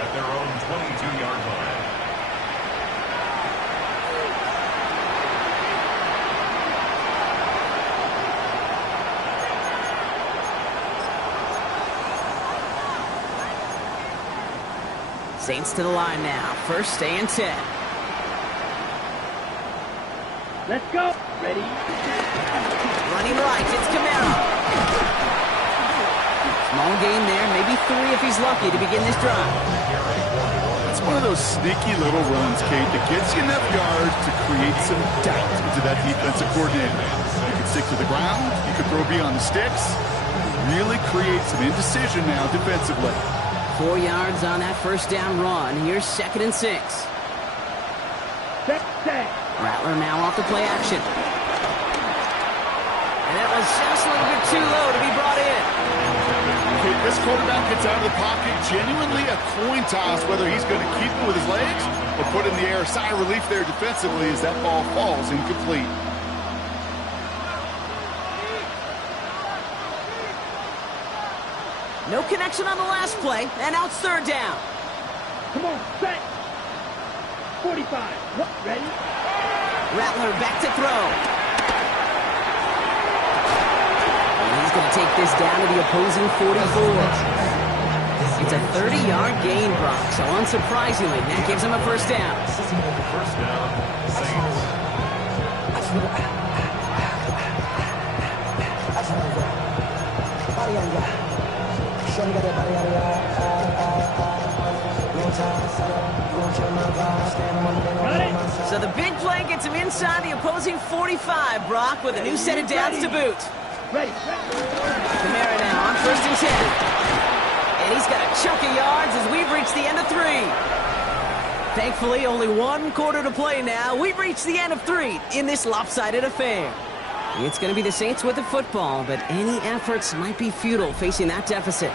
at their own 22-yard line. Saints to the line now. 1st and 10. Let's go. Ready? Running right, it's Kamara. Small gain there, maybe 3 if he's lucky to begin this drive. It's one of those sneaky little runs, Kate, that gets you enough yards to create some doubt into that defensive coordinator. You can stick to the ground, you can throw beyond the sticks, really create some indecision now defensively. 4 yards on that 1st down run. Here's 2nd and 6. Set. Rattler now off the play action. And that was just a little bit too low to be brought in. Okay, this quarterback gets out of the pocket, genuinely a coin toss whether he's going to keep it with his legs or put it in the air. Sigh of relief there defensively as that ball falls incomplete. No connection on the last play, and now it's 3rd down. Come on, set. 45. What? Ready? Rattler back to throw. And he's going to take this down to the opposing 44. It's a 30-yard gain, Brock, so unsurprisingly, that gives him a 1st down. First down, Saints. So the big play gets him inside the opposing 45, Brock, with a new set of downs to boot. Ready. Kamara now on 1st and 10. And he's got a chunk of yards as we've reached the end of 3. Thankfully, only 1 quarter to play now. We've reached the end of 3 in this lopsided affair. It's going to be the Saints with the football, but any efforts might be futile facing that deficit.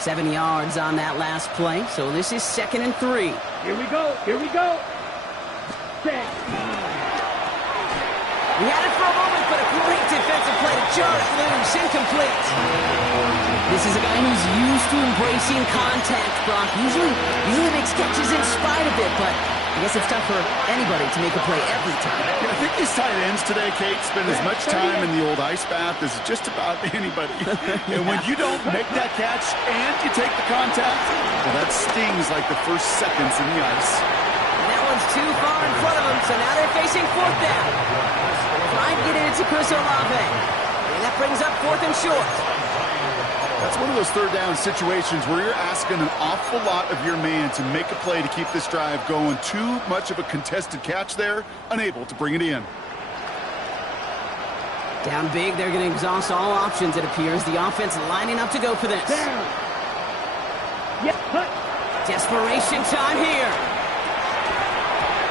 Seven yards on that last play, so this is 2nd and 3. Here we go. Set. We had it for a moment, but a great defensive play to jar it loose, incomplete. This is a guy who's used to embracing contact, Brock. Usually makes catches in spite of it, but I guess it's tough for anybody to make a play every time. I think these tight ends today, Kate, spend as much time in the old ice bath as just about anybody. And when you don't make that catch and you take the contact, well, that stings like the first seconds in the ice. And that one's too far in front of them, so now they're facing 4th down. Try and get it to Chris Olave. And that brings up 4th and short. That's one of those 3rd down situations where you're asking an awful lot of your man to make a play to keep this drive going. Too much of a contested catch there, unable to bring it in. Down big, they're going to exhaust all options, it appears. The offense lining up to go for this. Down. Yeah, cut. Desperation time here.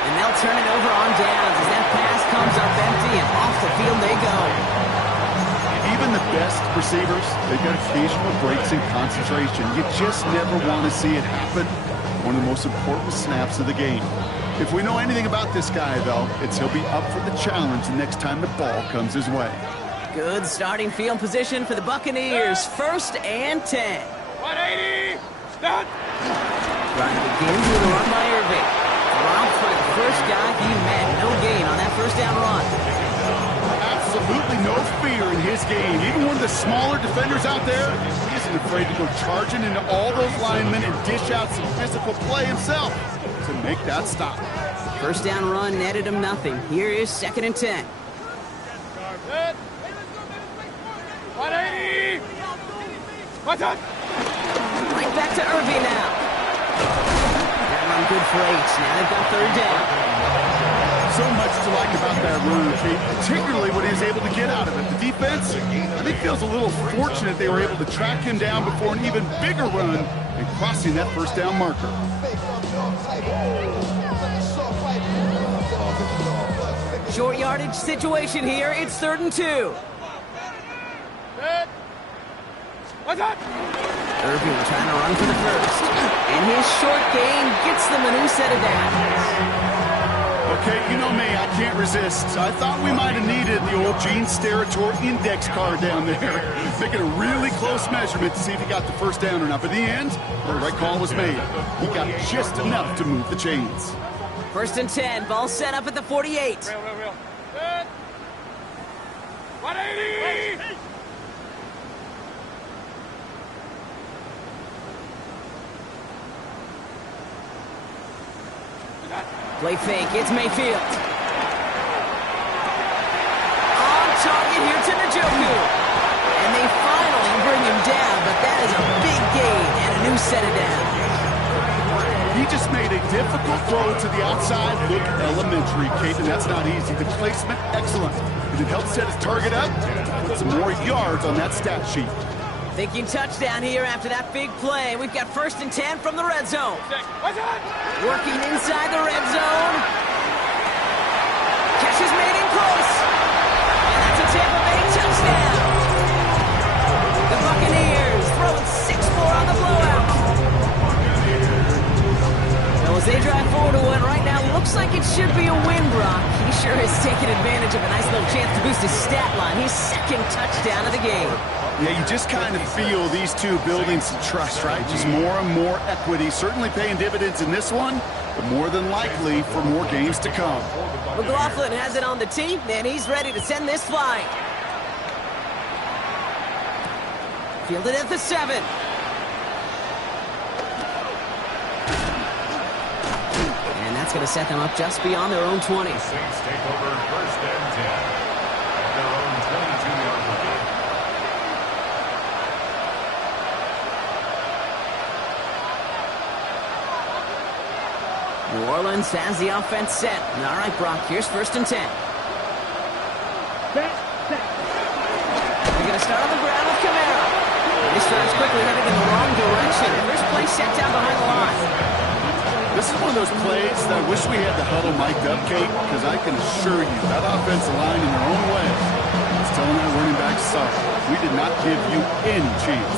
And they'll turn it over on downs as that pass comes up empty, and off the field they go. Even the best receivers, they've got occasional breaks in concentration. You just never want to see it happen. One of the most important snaps of the game. If we know anything about this guy, though, it's he'll be up for the challenge the next time the ball comes his way. Good starting field position for the Buccaneers. 1st and 10. 180. Stop. Trying to begin with a run by Irving. Dropped for the first guy he met. No gain on that first down run. Absolutely no fear in his game. Even one of the smaller defenders out there, he isn't afraid to go charging into all those linemen and dish out some physical play himself to make that stop. First down run netted him nothing. Here is 2nd and 10. Good. 180. Watch out. Right back to Irving now. That run good for 8. Now they've got 3rd down. So much to like about that run, Kate, particularly what he was able to get out of it. The defense, I think, feels a little fortunate they were able to track him down before an even bigger run and crossing that first down marker. Short yardage situation here. It's 3rd and 2. Good. Watch out. Irving trying to run for the first. And his short gain gets them a new set of downs. Okay, you know me, I can't resist. I thought we might have needed the old Gene Steratore index card down there. Making a really close measurement to see if he got the first down or not. But in the end, the right call was made. He got just enough to move the chains. 1st and 10, ball set up at the 48. Real. Good. 180. Play fake, it's Mayfield. On target here to Njoku. And they finally bring him down, but that is a big gain and a new set of downs. He just made a difficult throw to the outside. Look elementary, Kate, and that's not easy. The placement, excellent. And it helped set his target up, put some more yards on that stat sheet. Thinking touchdown here after that big play. We've got 1st and 10 from the red zone. Watch out. Working inside the red zone. Catch is made in close. And that's a Tampa Bay touchdown. The Buccaneers throwing 6 more on the blowout. So as they drive forward to what right now looks like it should be a win, Brock. He sure has taken advantage of a nice little chance to boost his stat line. His 2nd touchdown of the game. Yeah, you just kind of feel these two building some trust, right? Just more and more equity. Certainly paying dividends in this one, but more than likely for more games to come. McLaughlin has it on the tee, and he's ready to send this flying. Fielded at the 7. And that's going to set them up just beyond their own 20. Saints take over 1st and 10 at their own 22-yard line. New Orleans has the offense set. All right, Brock, here's 1st and 10. Set. They're going to start on the ground with Kamara. This drive's quickly heading in the wrong direction. First play set down behind the line. This is one of those plays that I wish we had the huddle mic'd up, Kate, because I can assure you that offensive line in their own way is telling that running back, sorry, we did not give you any chance.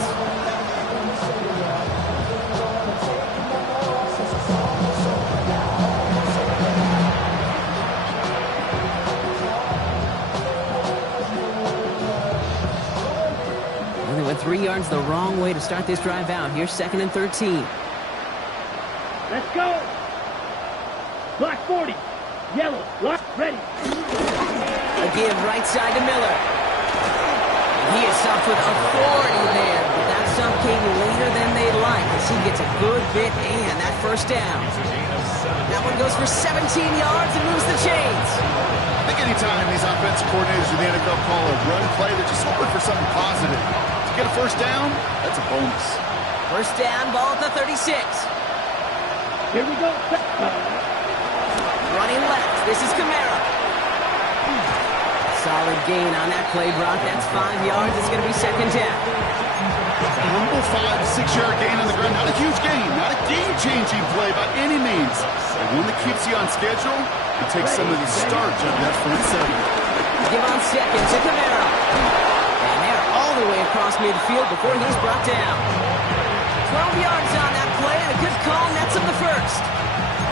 Well, they went 3 yards the wrong way to start this drive out. Here's 2nd and 13. Let's go. Block 40. Yellow. Lock. Ready. A give right side to Miller. He is stopped with authority there, but that stop came later than they'd like as he gets a good bit and that first down. That one goes for 17 yards and moves the chains. I think anytime these offensive coordinators in the NFL call a run play, they're just hoping for something positive. To get a first down, that's a bonus. First down, ball at the 36. Here we go. Running left, this is Kamara. Solid gain on that play, Brock. That's 5 yards. It's going to be second down. A humble 5 to 6 yard gain on the ground. Not a huge gain, not a game-changing play by any means. But one that keeps you on schedule and takes some of the starch out of that front seven. Give on second to Kamara. And they're all the way across midfield before he's brought down. 12 yards on that play, and a good call nets him the first.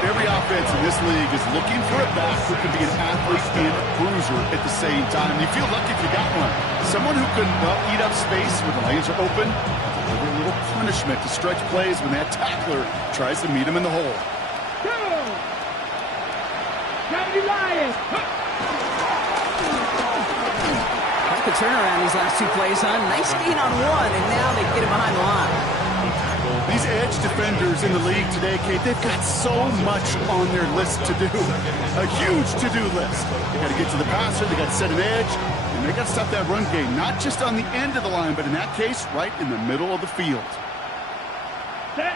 Every offense in this league is looking for a back who can be an athlete and a bruiser at the same time. You feel lucky if you got one. Someone who can, well, eat up space when the lanes are open, deliver a little punishment to stretch plays when that tackler tries to meet him in the hole. Quite the turnaround these last 2 plays, huh? Nice gain on one, and now they get him behind the line. These edge defenders in the league today, Kate, they've got so much on their list to do. A huge to-do list. They got to get to the passer, they got to set an edge, and they got to stop that run game, not just on the end of the line, but in that case, right in the middle of the field. Set.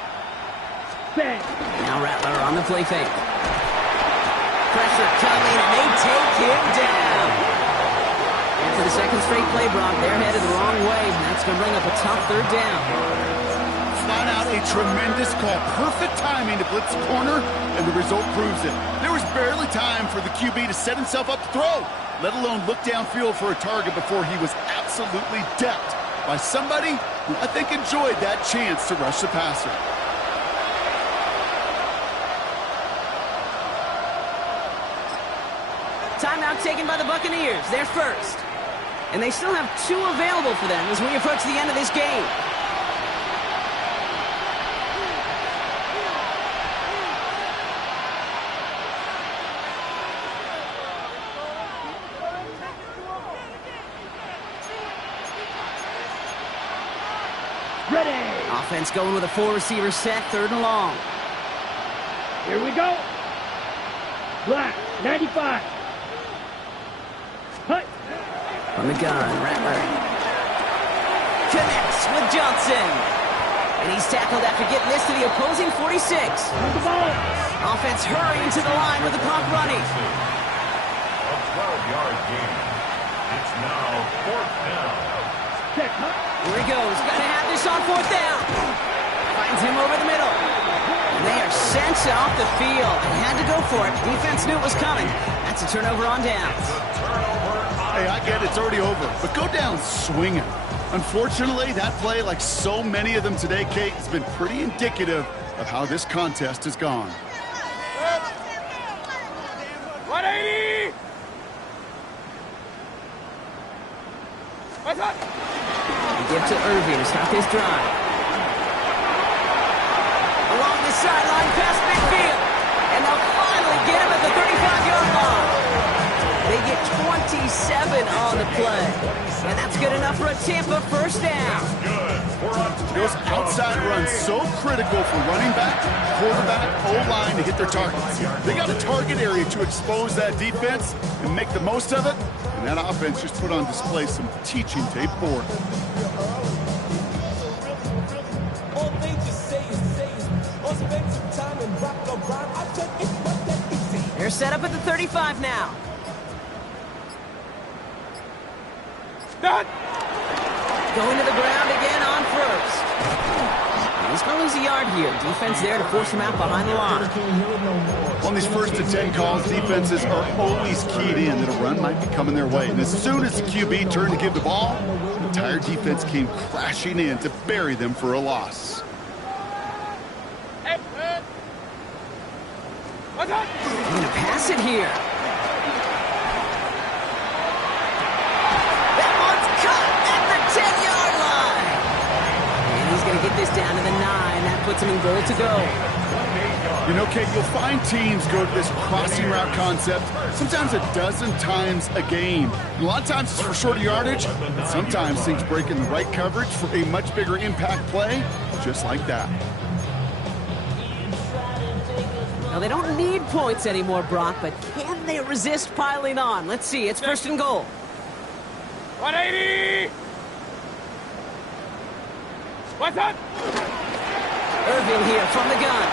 Now Rattler on the play fake. Pressure coming, and they take him down. And for the second straight play, Brock, they're headed the wrong way, and that's going to bring up a tough third down. Flat out a tremendous call. Perfect timing to blitz the corner, and the result proves it. There was barely time for the QB to set himself up to throw, let alone look downfield for a target before he was absolutely decked by somebody who I think enjoyed that chance to rush the passer. Timeout taken by the Buccaneers. They're first. And they still have 2 available for them as we approach the end of this game. Ready. Offense going with a 4-receiver set, 3rd and long. Here we go. Black, 95. Hut. From the gun, Rattler connects with Johnson. And he's tackled after getting this to the opposing 46. The ball. Offense hurrying to the line with the clock running. A 12-yard gain. It's now 4th down. Check, hut. Here he goes. Got to have this on 4th down. Finds him over the middle. And they are sent off the field. They had to go for it. Defense knew it was coming. That's a turnover on downs. Hey, I get it. It's already over. But go down swinging. Unfortunately, that play, like so many of them today, Kate, has been pretty indicative of how this contest has gone. 180! What's up? They give to Irving to start this drive. Along the sideline past midfield. And they'll finally get him at the 35-yard line. They get 27 on the play. And that's good enough for a Tampa first down. Those outside runs so critical for running back, quarterback, O-line to hit their targets. They got a target area to expose that defense and make the most of it. And that offense just put on display some teaching tape for it. They're set up at the 35 now. Done! Going to the ground again on first. He's going to lose a yard here. Defense there to force him out behind the line. On these 1st and 10 calls, defenses are always keyed in that a run might be coming their way. And as soon as the QB turned to give the ball, the entire defense came crashing in to bury them for a loss. Hey, what's up? He's going to pass it here. That one's cut at the 10-yard line. And he's going to get this down to the 9. That puts him in goal to go. You know, Kate, you'll find teams go to this crossing route concept sometimes a dozen times a game. And a lot of times it's for shorter yardage, but sometimes things break in the right coverage for a much bigger impact play, just like that. Now, they don't need points anymore, Brock, but can they resist piling on? Let's see. It's 1st and goal. 180! What's up? Irving here from the gun.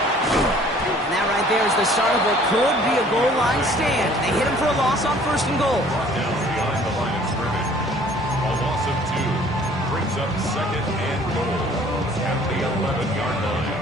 And that right there is the start of what could be a goal line stand. They hit him for a loss on 1st and goal. Down behind the of 2. Brings up second and goal at the 11-yard line.